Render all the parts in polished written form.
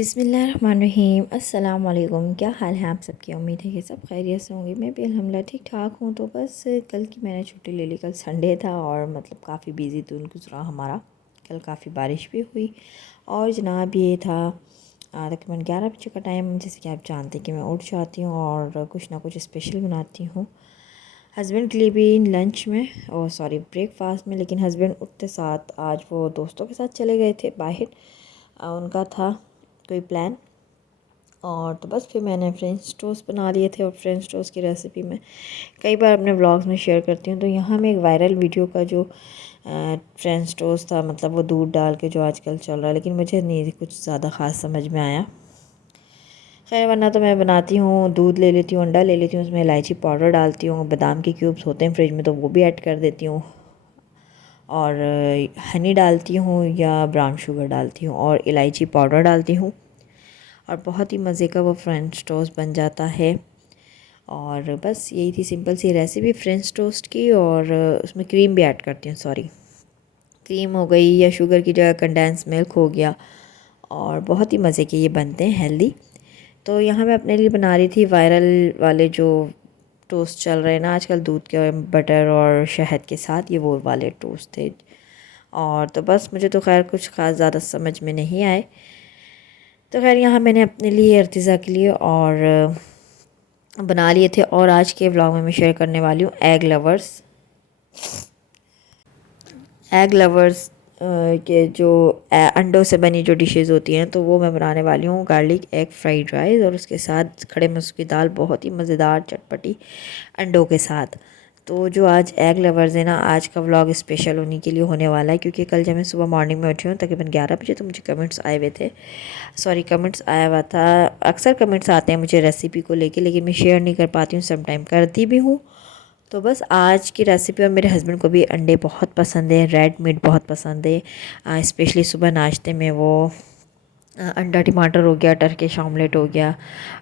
बिस्मिल्लाहिर्रहमानिर्रहीम। अस्सलाम वालेकुम। क्या हाल है आप सबकी? उम्मीद है कि सब खैरियत से होंगे। मैं भी अल्हम्दुलिल्लाह ठीक ठाक हूँ। तो बस कल की मैंने छुट्टी ले ली। कल संडे था और मतलब काफ़ी बिज़ी दिन गुज़रा हमारा। कल काफ़ी बारिश भी हुई और जनाब ये था तकरीबन 11 बजे का टाइम। जैसे कि आप जानते हैं कि मैं उठ जाती हूँ और कुछ ना कुछ स्पेशल बनाती हूँ हस्बैंड के लिए भी लंच में और सॉरी ब्रेकफास्ट में। लेकिन हस्बैंड उठते साथ आज वो दोस्तों के साथ चले गए थे बाहर। उनका था कोई प्लान। और तो बस फिर मैंने फ्रेंच टोस्ट बना लिए थे और फ्रेंच टोस्ट की रेसिपी मैं कई बार अपने व्लॉग्स में शेयर करती हूँ। तो यहाँ मैं एक वायरल वीडियो का जो फ्रेंच टोस्ट था, मतलब वो दूध डाल के जो आजकल चल रहा है, लेकिन मुझे नहीं कुछ ज़्यादा ख़ास समझ में आया। खैर वरना तो मैं बनाती हूँ, दूध ले लेती हूँ, अंडा ले लेती हूँ, उसमें इलायची पाउडर डालती हूँ, बादाम के क्यूब्स होते हैं फ्रिज में तो वो भी ऐड कर देती हूँ, और हनी डालती हूँ या ब्राउन शुगर डालती हूँ और इलायची पाउडर डालती हूँ और बहुत ही मज़े का वो फ्रेंच टोस्ट बन जाता है। और बस यही थी सिंपल सी रेसिपी फ्रेंच टोस्ट की। और उसमें क्रीम भी ऐड करती हूँ, सॉरी क्रीम हो गई या शुगर की जगह कंडेंस मिल्क हो गया, और बहुत ही मज़े के ये बनते हैं हेल्दी। तो यहाँ मैं अपने लिए बना रही थी वायरल वाले जो टोस्ट चल रहे हैं ना आजकल, दूध के बटर और शहद के साथ, ये वो वाले टोस्ट थे। और तो बस मुझे तो खैर कुछ ख़ास ज़्यादा समझ में नहीं आए। तो खैर यहाँ मैंने अपने लिए अर्तिज़ा के लिए और बना लिए थे। और आज के व्लॉग में मैं शेयर करने वाली हूँ एग लवर्स के जो अंडों से बनी जो डिशेज़ होती हैं, तो वो मैं बनाने वाली हूँ गार्लिक एग फ्राइड राइस और उसके साथ खड़े मसूर की दाल, बहुत ही मज़ेदार चटपटी अंडों के साथ। तो जो आज एग लवर्स है ना, आज का व्लॉग स्पेशल उन्हीं के लिए होने वाला है, क्योंकि कल जब मैं सुबह मॉर्निंग में उठी हूँ तकरीबन 11 बजे, तो मुझे कमेंट्स आए हुए थे, सॉरी कमेंट्स आया हुआ था। अक्सर कमेंट्स आते हैं मुझे रेसिपी को लेके, लेकिन मैं शेयर नहीं कर पाती हूँ, सम टाइम करती भी हूँ। तो बस आज की रेसिपी, और मेरे हस्बैंड को भी अंडे बहुत पसंद है, रेड मीट बहुत पसंद है, स्पेशली सुबह नाश्ते में वो अंडा टमाटर हो गया, टर्किश ऑमलेट हो गया,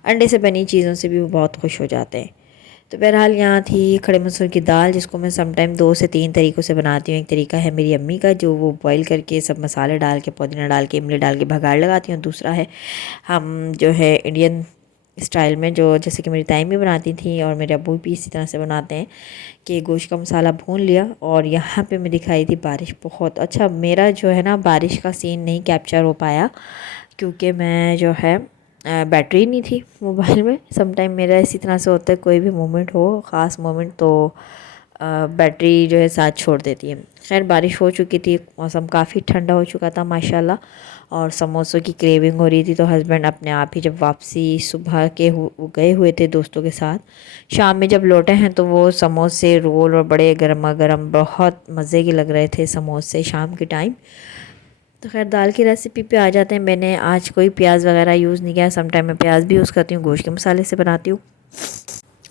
अंडे से बनी चीज़ों से भी वो बहुत खुश हो जाते हैं। तो बहरहाल यहाँ थी खड़े मसूर की दाल, जिसको मैं सम टाइम 2 से 3 तरीक़ों से बनाती हूँ। एक तरीका है मेरी अम्मी का, जो वो बॉईल करके सब मसाले डाल के, पुदीना डाल के, इमली डाल के भगाड़ लगाती हूँ। दूसरा है हम जो है इंडियन स्टाइल में, जो जैसे कि मेरी ताई भी बनाती थी और मेरे अब्बू भी इसी तरह से बनाते हैं, कि गोश्त का मसाला भून लिया। और यहाँ पे मैं दिखाई थी बारिश बहुत अच्छा। मेरा जो है ना बारिश का सीन नहीं कैप्चर हो पाया, क्योंकि मैं जो है बैटरी नहीं थी मोबाइल में। सम टाइम मेरा इसी तरह से होता है, कोई भी मोमेंट हो, ख़ास मोमेंट, तो बैटरी जो है साथ छोड़ देती है। खैर बारिश हो चुकी थी, मौसम काफ़ी ठंडा हो चुका था माशाल्लाह, और समोसों की क्रेविंग हो रही थी। तो हस्बैंड अपने आप ही जब वापसी सुबह के गए हुए थे दोस्तों के साथ, शाम में जब लौटे हैं तो वो समोसे रोल और बड़े गर्मा गर्म बहुत मज़े के लग रहे थे समोसे शाम के टाइम। तो खैर दाल की रेसिपी पे आ जाते हैं। मैंने आज कोई प्याज वगैरह यूज़ नहीं किया, सम टाइम मैं प्याज भी यूज़ करती हूँ, गोश्त के मसाले से बनाती हूँ।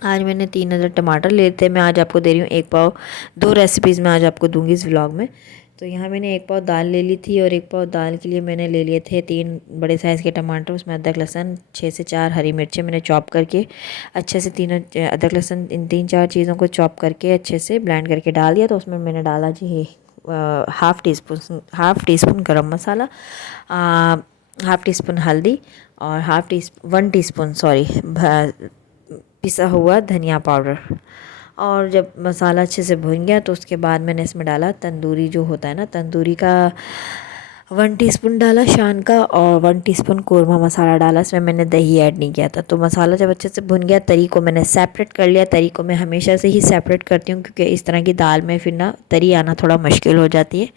आज मैंने 3 अदर टमाटर लिए थे। मैं आज आपको दे रही हूँ 1 पाव, 2 रेसिपीज़ मैं आज आपको दूंगी इस व्लॉग में। तो यहाँ मैंने 1 पाव दाल ले ली थी, और 1 पाव दाल के लिए मैंने ले लिए थे 3 बड़े साइज़ के टमाटर, उसमें अदरक लहसुन 6 से 4 हरी मिर्चें मैंने चॉप करके अच्छे से, तीनों अदरक लहसुन इन 3-4 चीज़ों को चॉप करके अच्छे से ब्लेंड करके डाल दिया। तो उसमें मैंने डाला जी हाफ़ टी स्पून गरम मसाला, हाफ़ टी स्पून हल्दी, और 1 टीस्पून सॉरी पिसा हुआ धनिया पाउडर। और जब मसाला अच्छे से भुन गया तो उसके बाद मैंने इसमें डाला तंदूरी जो होता है ना, तंदूरी का 1 टीस्पून डाला शान का, और 1 टीस्पून कोरमा मसाला डाला। इसमें मैंने दही ऐड नहीं किया था। तो मसाला जब अच्छे से भुन गया, तरी को मैंने सेपरेट कर लिया। तरी को मैं हमेशा से ही सेपरेट करती हूँ, क्योंकि इस तरह की दाल में फिर ना तरी आना थोड़ा मुश्किल हो जाती है।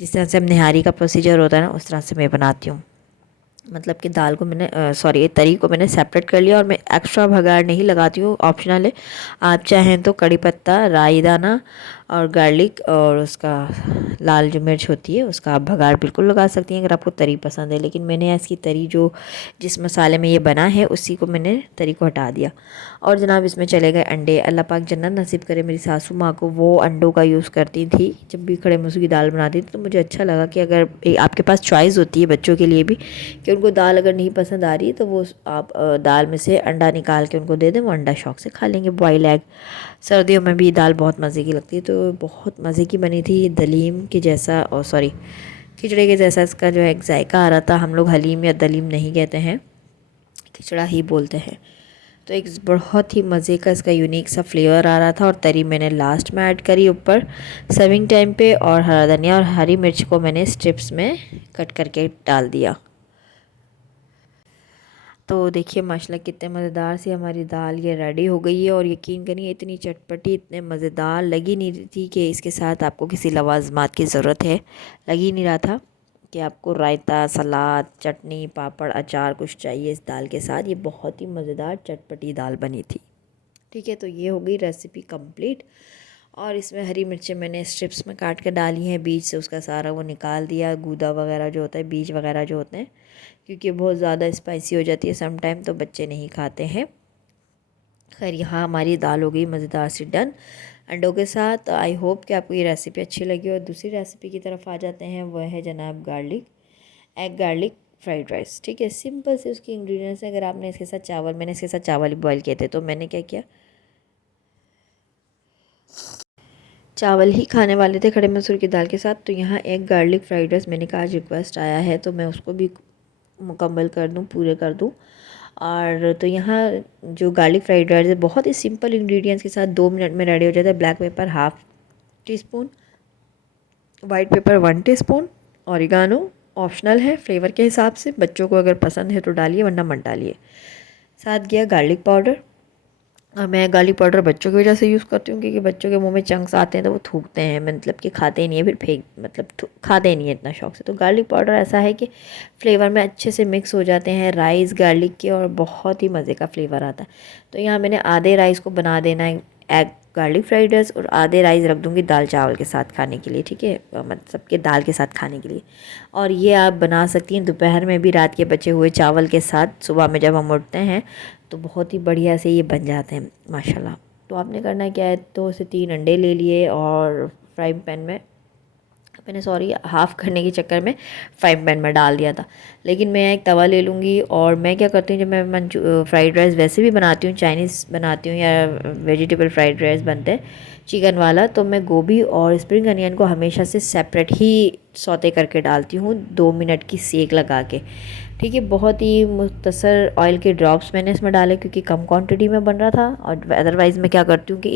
जिस तरह से हम निहारी का प्रोसीजर होता है ना, उस तरह से मैं बनाती हूँ। मतलब कि दाल को मैंने सॉरी तरी को मैंने सेपरेट कर लिया, और मैं एक्स्ट्रा भगाड़ नहीं लगाती हूँ, ऑप्शनल है। आप चाहें तो कड़ी पत्ता, राई दाना और गार्लिक और उसका लाल जो मिर्च होती है उसका आप भगाड़ बिल्कुल लगा सकती हैं अगर आपको तरी पसंद है। लेकिन मैंने इसकी तरी जो जिस मसाले में ये बना है उसी को मैंने तरी को हटा दिया। और जनाब इसमें चले गए अंडे। अल्लाह पाक जन्नत नसीब करे मेरी सासू माँ को, वो अंडों का यूज़ करती थी जब भी खड़े मसूर की दाल बनाती थी। तो मुझे अच्छा लगा कि अगर आपके पास चॉइस होती है बच्चों के लिए भी, कि उनको दाल अगर नहीं पसंद आ रही तो वो आप दाल में से अंडा निकाल के उनको दे दें, वो अंडा शौक से खा लेंगे, बॉयल एग। सर्दियों में भी दाल बहुत मज़े की लगती है। तो बहुत मज़े की बनी थी, दलीम के जैसा, और सॉरी खिचड़े के जैसा इसका जो है एक जायका आ रहा था। हम लोग हलीम या दलीम नहीं कहते हैं, खिचड़ा ही बोलते हैं। तो एक बहुत ही मज़े का इसका यूनिक सा फ्लेवर आ रहा था। और तरी मैंने लास्ट में ऐड करी ऊपर सर्विंग टाइम पे, और हरा धनिया और हरी मिर्च को मैंने स्ट्रिप्स में कट करके डाल दिया। तो देखिए माशाल्लाह कितने मज़ेदार सी हमारी दाल ये रेडी हो गई है। और यकीन करिए इतनी चटपटी, इतने मज़ेदार लगी नहीं रही थी कि इसके साथ आपको किसी लवाजमात की ज़रूरत है। लगी नहीं रहा था कि आपको रायता, सलाद, चटनी, पापड़, अचार कुछ चाहिए इस दाल के साथ। ये बहुत ही मज़ेदार चटपटी दाल बनी थी। ठीक है, तो ये हो गई रेसिपी कंप्लीट। और इसमें हरी मिर्चें मैंने स्ट्रिप्स में काट कर डाली हैं, बीज से उसका सारा वो निकाल दिया, गूदा वगैरह जो होता है, बीज वगैरह जो होते हैं, क्योंकि बहुत ज़्यादा स्पाइसी हो जाती है सम टाइम, तो बच्चे नहीं खाते हैं। खैर यहाँ हमारी दाल हो गई मज़ेदार सी डन अंडों के साथ। आई होप कि आपको ये रेसिपी अच्छी लगी। और दूसरी रेसिपी की तरफ आ जाते हैं, वह है जनाब एग गार्लिक फ्राइड राइस। ठीक है, सिंपल से उसके इंग्रेडिएंट्स। अगर आपने इसके साथ चावल, मैंने इसके साथ चावल ही बॉयल किए थे, तो मैंने क्या किया, चावल ही खाने वाले थे खड़े मसूर की दाल के साथ। तो यहाँ एग गार्लिक फ्राइड राइस मैंने कहा आज रिक्वेस्ट आया है तो मैं उसको भी मुकम्मल कर दूँ, पूरे कर दूँ। और तो यहाँ जो गार्लिक फ्राइड राइस है बहुत ही सिंपल इंग्रेडिएंट्स के साथ 2 मिनट में रेडी हो जाता है। Black pepper half tea spoon, white paper 1 teaspoon, oregano optional है फ्लेवर के हिसाब से, बच्चों को अगर पसंद है तो डालिए वरना मत डालिए। साथ गया गार्लिक पाउडर। मैं गार्लिक पाउडर बच्चों की वजह से यूज़ करती हूँ, क्योंकि बच्चों के मुंह में चंक्स आते हैं तो वो थूकते हैं, मतलब कि खाते ही नहीं है, फिर फेंक, मतलब खाते नहीं है इतना शौक से। तो गार्लिक पाउडर ऐसा है कि फ्लेवर में अच्छे से मिक्स हो जाते हैं राइस गार्लिक के, और बहुत ही मज़े का फ्लेवर आता है। तो यहाँ मैंने आधे राइस को बना देना है एग गार्लिक फ्राइड राइस, और आधे राइस रख दूँगी दाल चावल के साथ खाने के लिए। ठीक है, मतलब कि दाल के साथ खाने के लिए। और ये आप बना सकती हैं दोपहर में भी, रात के बचे हुए चावल के साथ सुबह में जब हम उठते हैं तो बहुत ही बढ़िया से ये बन जाते हैं माशाल्लाह। तो आपने करना क्या है, 2 से 3 अंडे ले लिए और फ्राइंग पैन में, मैंने सॉरी हाफ़ करने के चक्कर में फ्राइंग पैन में डाल दिया था। लेकिन मैं एक तवा ले लूँगी। और मैं क्या करती हूँ, जब मैं फ्राइड राइस वैसे भी बनाती हूँ, चाइनीज़ बनाती हूँ या वेजिटेबल फ्राइड राइस बनते हैं चिकन वाला, तो मैं गोभी और स्प्रिंग अनियन को हमेशा से सेपरेट ही सौते करके डालती हूँ 2 मिनट की सेक लगा के। ठीक है, बहुत ही मुख्तसर ऑयल के ड्रॉप्स मैंने इसमें डाले क्योंकि कम क्वांटिटी में बन रहा था। और अदरवाइज़ मैं क्या करती हूँ कि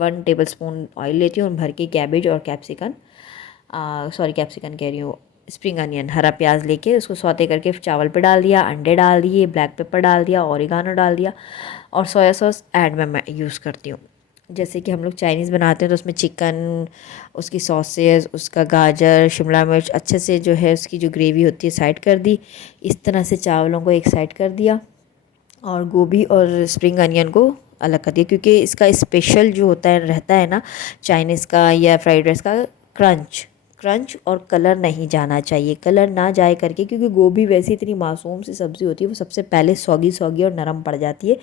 1 टेबलस्पून ऑयल लेती हूँ और भर के कैबेज और कैप्सिकन कह रही हूँ, स्प्रिंग अनियन, हरा प्याज लेके उसको सौते करके चावल पे डाल दिया, अंडे डाल दिए, ब्लैक पेपर डाल दिया, ऑरिगानो डाल दिया, और सोया सॉस ऐड मैं यूज़ करती हूँ। जैसे कि हम लोग चाइनीज़ बनाते हैं तो उसमें चिकन, उसकी सॉसेज, उसका गाजर, शिमला मिर्च अच्छे से जो है उसकी जो ग्रेवी होती है साइड कर दी। इस तरह से चावलों को एक साइड कर दिया और गोभी और स्प्रिंग अनियन को अलग कर दिया, क्योंकि इसका स्पेशल जो होता है रहता है ना चाइनीज़ का या फ्राइड राइस का, क्रंच क्रंच और कलर नहीं जाना चाहिए, कलर ना जाए करके, क्योंकि गोभी वैसे इतनी मासूम सी सब्ज़ी होती है, वो सबसे पहले सौगी सौगी और नरम पड़ जाती है,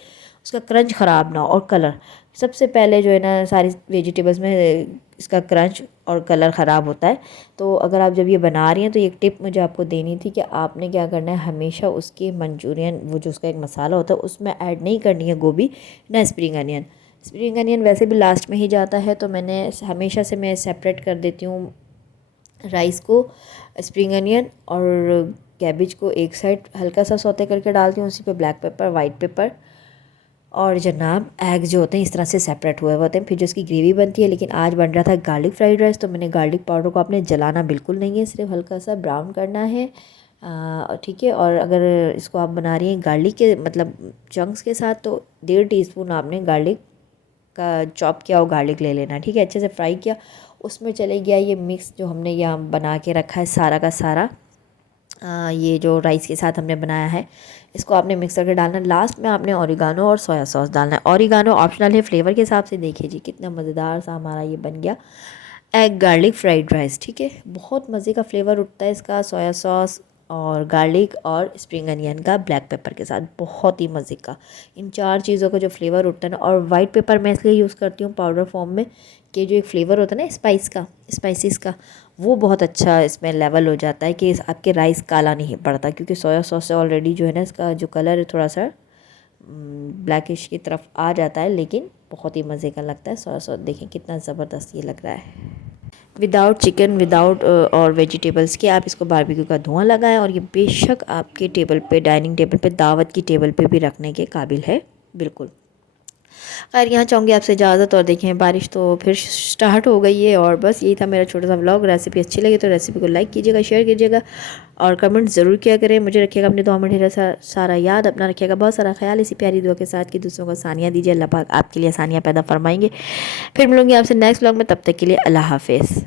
उसका क्रंच ख़राब ना हो। और कलर सबसे पहले जो है ना सारी वेजिटेबल्स में इसका क्रंच और कलर ख़राब होता है। तो अगर आप जब ये बना रही हैं तो एक टिप मुझे आपको देनी थी कि आपने क्या करना है, हमेशा उसके मंचूरियन वो जो उसका एक मसाला होता है उसमें ऐड नहीं करनी है गोभी ना स्प्रिंग अनियन। स्प्रिंग अनियन वैसे भी लास्ट में ही जाता है, तो मैंने हमेशा से मैं सेपरेट कर देती हूँ राइस को, स्प्रिंग अनियन और कैबेज को एक साइड हल्का सा सौते करके डालती हूँ, उसी पे ब्लैक पेपर, वाइट पेपर और जनाब एग जो होते हैं इस तरह से सेपरेट हुए होते हैं, फिर जो इसकी ग्रेवी बनती है। लेकिन आज बन रहा था गार्लिक फ्राइड राइस, तो मैंने गार्लिक पाउडर को आपने जलाना बिल्कुल नहीं है, सिर्फ हल्का सा ब्राउन करना है। ठीक है, और अगर इसको आप बना रही हैं गार्लिक के मतलब चंक्स के साथ, तो 1.5 टीस्पून आपने गार्लिक का चॉप किया और गार्लिक ले लेना। ठीक है, अच्छे से फ्राई किया, उसमें चले गया ये मिक्स जो हमने यहाँ बना के रखा है सारा का सारा, ये जो राइस के साथ हमने बनाया है, इसको आपने मिक्स करके डालना। लास्ट में आपने ओरिगानो और सोया सॉस डालना है, ओरिगानो ऑप्शनल है फ्लेवर के हिसाब से। देखिए जी कितना मज़ेदार सा हमारा ये बन गया एग गार्लिक फ्राइड राइस। ठीक है, बहुत मज़े का फ्लेवर उठता है इसका, सोया सॉस और गार्लिक और स्प्रिंग अनियन का ब्लैक पेपर के साथ, बहुत ही मज़े का। इन 4 चीज़ों का जो फ्लेवर उठता है ना, और वाइट पेपर मैं इसलिए यूज़ करती हूँ पाउडर फॉर्म में कि जो एक फ्लेवर होता है ना स्पाइसेस का, वो बहुत अच्छा इसमें लेवल हो जाता है कि आपके राइस काला नहीं पड़ता, क्योंकि सोया सॉस से ऑलरेडी जो है ना इसका जो कलर है थोड़ा सा ब्लैकिश की तरफ आ जाता है, लेकिन बहुत ही मज़े का लगता है सोया सॉस। देखें कितना ज़बरदस्त ये लग रहा है। विदाउट चिकन, विदाउट और वेजिटेबल्स के आप इसको बारबेक्यू का धुआं लगाएं और ये बेशक आपके टेबल पे, डाइनिंग टेबल पे, दावत की टेबल पे भी रखने के काबिल है बिल्कुल। खैर यहाँ चाहूँगी आपसे इजाज़त, और देखें बारिश तो फिर स्टार्ट हो गई है। और बस यही था मेरा छोटा सा व्लॉग। रेसिपी अच्छी लगी तो रेसिपी को लाइक कीजिएगा, शेयर कीजिएगा और कमेंट ज़रूर किया करें। मुझे रखिएगा अपने दुआ में ढेर सारा याद, अपना रखिएगा बहुत सारा ख्याल, इसी प्यारी दुआ के साथ कि दूसरों को आसानियाँ दीजिए। अल्लाह पाक आपके लिए आसानियाँ पैदा फरमाएंगे। फिर मिलूँगी आपसे नेक्स्ट व्लॉग में, तब तक के लिए अल्लाह हाफिज़।